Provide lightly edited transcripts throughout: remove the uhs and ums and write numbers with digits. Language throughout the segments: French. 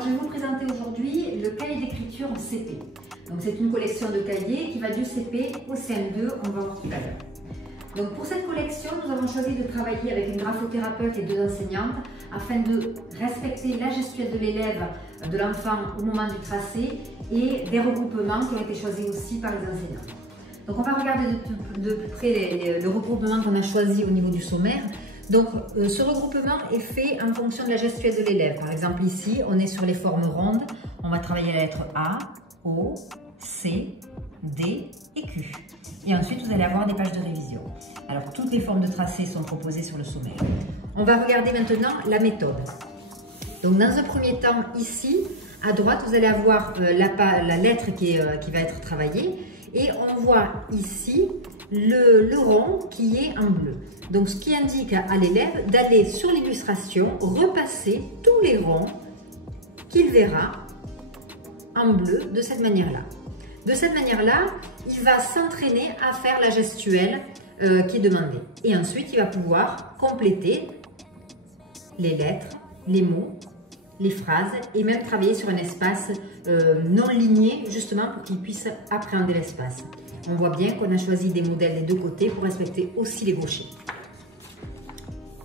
Alors, je vais vous présenter aujourd'hui le cahier d'écriture CP. Donc, c'est une collection de cahiers qui va du CP au CM2, on va voir tout à l'heure. Donc, pour cette collection, nous avons choisi de travailler avec une graphothérapeute et 2 enseignantes afin de respecter la gestuelle de l'élève, de l'enfant au moment du tracé et des regroupements qui ont été choisis aussi par les enseignants. Donc, on va regarder de plus près le regroupement qu'on a choisi au niveau du sommaire. Donc, ce regroupement est fait en fonction de la gestuelle de l'élève. Par exemple, ici, on est sur les formes rondes. On va travailler la lettre A, O, C, D et Q. Et ensuite, vous allez avoir des pages de révision. Alors, toutes les formes de tracé sont proposées sur le sommaire. On va regarder maintenant la méthode. Donc, dans un premier temps, ici, à droite, vous allez avoir la lettre qui va être travaillée. Et on voit ici le rond qui est en bleu. Donc, ce qui indique à l'élève d'aller sur l'illustration, repasser tous les ronds qu'il verra en bleu de cette manière-là. De cette manière-là, il va s'entraîner à faire la gestuelle qui est demandée. Et ensuite, il va pouvoir compléter les lettres, les mots, les phrases et même travailler sur un espace non ligné justement pour qu'il puisse appréhender l'espace. On voit bien qu'on a choisi des modèles des 2 côtés pour respecter aussi les gauchers.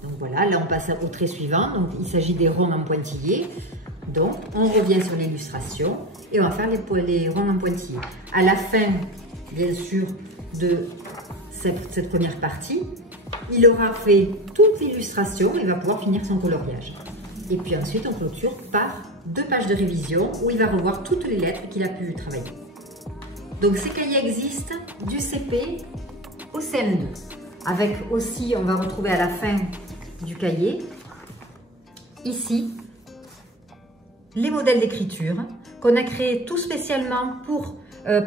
Donc voilà, là on passe au trait suivant. Donc il s'agit des ronds en pointillés. Donc on revient sur l'illustration et on va faire les ronds en pointillés. À la fin, bien sûr, de cette première partie, il aura fait toute l'illustration et va pouvoir finir son coloriage. Et puis ensuite, on clôture par 2 pages de révision où il va revoir toutes les lettres qu'il a pu travailler. Donc ces cahiers existent du CP au CM2. Avec aussi, on va retrouver à la fin du cahier, ici, les modèles d'écriture qu'on a créés tout spécialement pour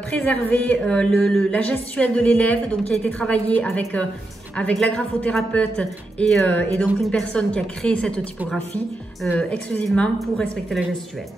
préserver la gestuelle de l'élève, donc qui a été travaillé avec la graphothérapeute et donc une personne qui a créé cette typographie exclusivement pour respecter la gestuelle.